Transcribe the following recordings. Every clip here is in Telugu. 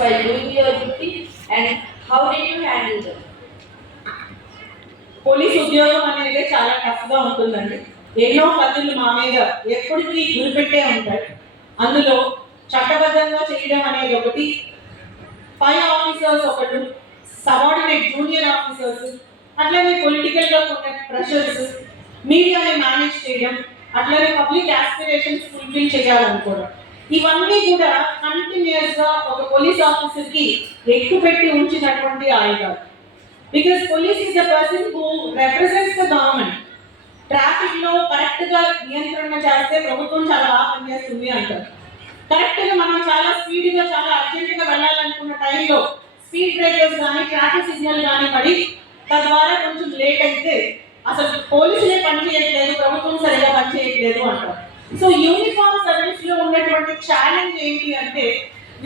while doing your duty, and how did you handle them? Police ఉద్యోగం అనేది చాలా టఫ్ గా ఉంటుందండి. ఎన్నో కత్తులు మా మీద ఎప్పటికీ గురిపెట్టే ఉంటాయి. అందులో చట్టబద్ధంగా చేయడం అనేది ఒకటి, పై ఆఫీసర్స్ ఒకటి, సబార్డినేట్ జూనియర్ ఆఫీసర్స్, అట్లానే పొలిటికల్ గా కొన్ని ప్రెషర్స్, మీడియాని మేనేజ్ చేయడం, అట్లానే పబ్లిక్ ఆస్పిరేషన్స్ ఫుల్ఫిల్ చేయాలనుకోవడం, ఇవన్నీ కూడా కంటిన్యూస్ గా ఒక పోలీస్ ఆఫీసర్ కి ఎక్కుపెట్టి ఉంచినటువంటి ఆయుధాలు. Because police is the person who represents the government. Traffic లో కరెక్ట్ గా నియంత్రణ చేస్తే ప్రభుత్వం చాలా బాగా పనిచేస్తుంది అంటారు. కరెక్ట్ గా మనం చాలా స్పీడ్ గా చాలా అర్జెంట్ గా వెళ్ళాలనుకున్న టైంలో స్పీడ్ బ్రేకర్స్ కానీ ట్రాఫిక్ సిగ్నల్ కానీ పడి తద్వారా కొంచెం లేట్ అయితే అసలు పోలీసులే పనిచేయట్లేదు, ప్రభుత్వం సరిగా పనిచేయట్లేదు అంటారు. సో యూనిఫామ్ సర్వీస్ లో ఉన్నటువంటి ఛాలెంజ్ ఏంటి అంటే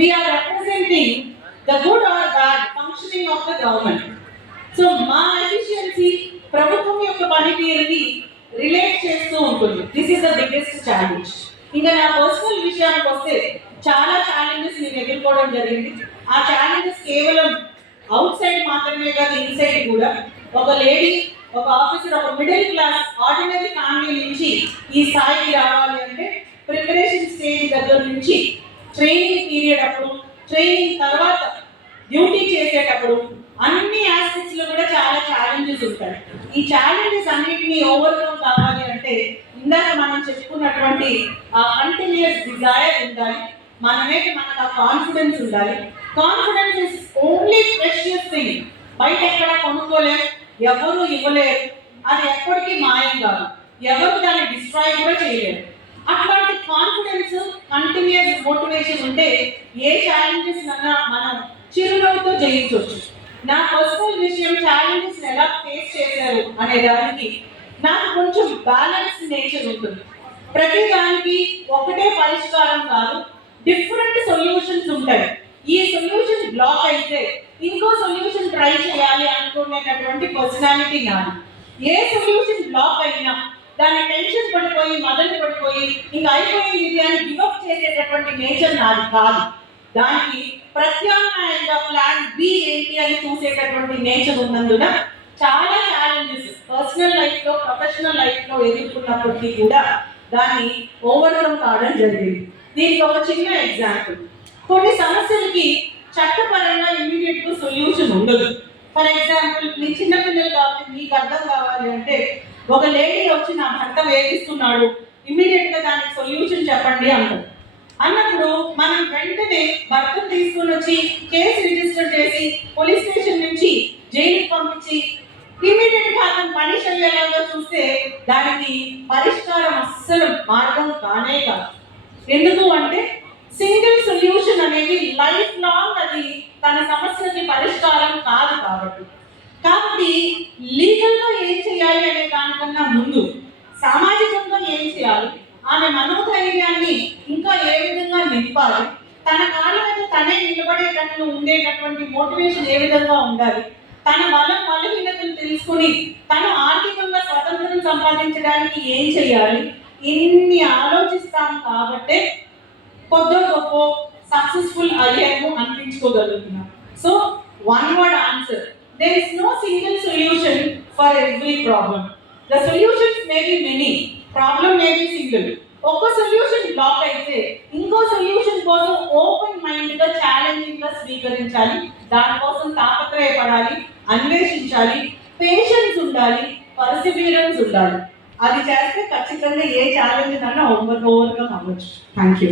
we are representing the good or bad functioning of the government. So మా ఎఫిషియన్సీ ప్రభుత్వం యొక్క పనితీరుని రిలేట్ చేస్తూ ఉంటుంది. This is the biggest challenge. ఇంకా నా పర్సనల్ విషయానికి వస్తే చాలా ఛాలెంజెస్ నేను ఎదుర్కోవడం జరిగింది. ఆ ఛాలెంజెస్ కేవలం అవుట్ సైడ్ మాత్రమే కాదు, ఇన్సైడ్ కూడా. ఒక లేడీ, ఒక ఆఫీసర్, ఒక మిడిల్ క్లాస్ ఆర్డినరీ ఫ్యామిలీ నుంచి ఈ స్థాయికి రావాలి అంటే ప్రిపరేషన్ స్టేజ్ దగ్గర నుంచి ట్రైనింగ్ పీరియడ్ అప్పుడు, ట్రైనింగ్ తర్వాత డ్యూటీ చేసేటప్పుడు అన్ని ఆస్పెక్ట్స్ లో కూడా చాలా ఛాలెంజెస్ ఉంటాయి. ఈ ఛాలెంజెస్ అన్నిటినీ ఓవర్కమ్ కావాలి అంటే ఇందాక మనం చెప్పుకున్నటువంటి ఆ కంటిన్యూస్ డిజైర్ ఉండాలి, మనకు ఆ కాన్ఫిడెన్స్ ఉండాలి. Confidence is only precious thing. బయట ఎక్కడ కొనుక్కోలేరు, ఎవరు ఇవ్వలేరు, అది ఎప్పటికీ మాయం కాదు, ఎవరు దాన్ని డిస్ట్రాయ్ కూడా చేయలేరు. అట్లాంటి కాన్ఫిడెన్స్, కంటిన్యూస్ మోటివేషన్ ఉంటే ఏ ఛాలెంజెస్ అన్నా మనం చిరునవ్వుతో జయించవచ్చు. నా పర్సనల్ విషయం ఛాలెంజెస్ ఎలా ఫేస్ చేశారు అనే దానికి నాకు కొంచెం బ్యాలెన్స్ నేచర్ ఉంటుంది. ప్రతి దానికి ఒకటే పరిష్కారం కాదు, డిఫరెంట్ సొల్యూషన్స్ ఉంటాయి. ఈ సొల్యూషన్ బ్లాక్ అయితే ఇంకో సొల్యూషన్ ట్రై చేయాలి అనుకునేటటువంటి పర్సనాలిటీ నాది. ఏ సొల్యూషన్ బ్లాక్ అయినా దాని టెన్షన్ పడిపోయి మొదలు పడిపోయి ఇంకా అయిపోయింది ఇది అని గివప్ చేసేటటువంటి నేచర్ నాది కాదు. దానికి ప్రత్యామ్నాయంగా ప్లాన్ బి ఏంటి అని చూసేటటువంటి నేచర్ ఉన్నందున చాలా ఛాలెంజెస్ పర్సనల్ లైఫ్ లో, ప్రొఫెషనల్ లైఫ్ లో ఎదుర్కొన్నప్పటికీ కూడా దాన్ని ఓవర్కమ్ కావడం జరిగింది. దీనికి ఒక చిన్న ఎగ్జాంపుల్. కొన్ని సమస్యలకి చట్టపరంగా ఇమీడియట్ గా సొల్యూషన్ ఉండదు. ఫర్ ఎగ్జాంపుల్, మీ చిన్నపిల్లలు కాబట్టి మీకు అర్థం కావాలి అంటే ఒక లేడీ వచ్చి నా భర్త వేధిస్తున్నాడు, ఇమీడియట్ గా దానికి సొల్యూషన్ చెప్పండి అంటారు. అన్నప్పుడు మనం వెంటనే భర్తను తీసుకుని వచ్చి కేసు రిజిస్టర్ చేసి పోలీస్ స్టేషన్ నుంచి జైలుకి పంపించి ఇమీడియట్ గా అతను పనిష్ అయ్యేలాగా చూస్తే దానికి పరిష్కారం అస్సలు మార్గం కానే కాదు. ఎందుకు అంటే సింగిల్ సొల్యూషన్ అనేది లైఫ్ లాంగ్ అది తన సమస్యకి పరిష్కారం కాదు. కాబట్టి లీగల్ గా ఏం చేయాలి అనే దానికన్నా ముందు సామాజికంగా ఏం చేయాలి, ఆమె మనోధైర్యాన్ని ఇంకా ఏ విధంగా నింపాలి, తన కాళ్ళ మీద తనే నిలబడేటట్లు ఉండేటటువంటి మోటివేషన్ ఏ విధంగా ఉండాలి, తన బలహీనతలు తెలుసుకుని తను ఆర్థికంగా స్వతంత్రం సంపాదించడానికి ఏం చేయాలి, ఇన్ని ఆలోచిస్తాం కాబట్టే కొద్ది గొప్ప సక్సెస్ఫుల్ అయ్యాము అనిపించుకోగలుగుతున్నాం. So one word answer, there is no single solution for every problem. The solutions may be many, problem may be single. ఒక సొల్యూషన్ బ్లాక్ అయితే ఇంకో సొల్యూషన్ కోసం ఓపెన్ మైండ్ గా ఛాలెంజింగ్ గా స్వీకరించాలి, దానికోసం తాపత్రయపడాలి, అన్వేషించాలి, పేషెన్స్ ఉండాలి, పర్సివియరెన్స్ ఉండాలి. అది చేస్తే ఖచ్చితంగా ఏ ఛాలెంజ్ అన్నా ఓవర్కమ్ అవ్వచ్చు. Thank you.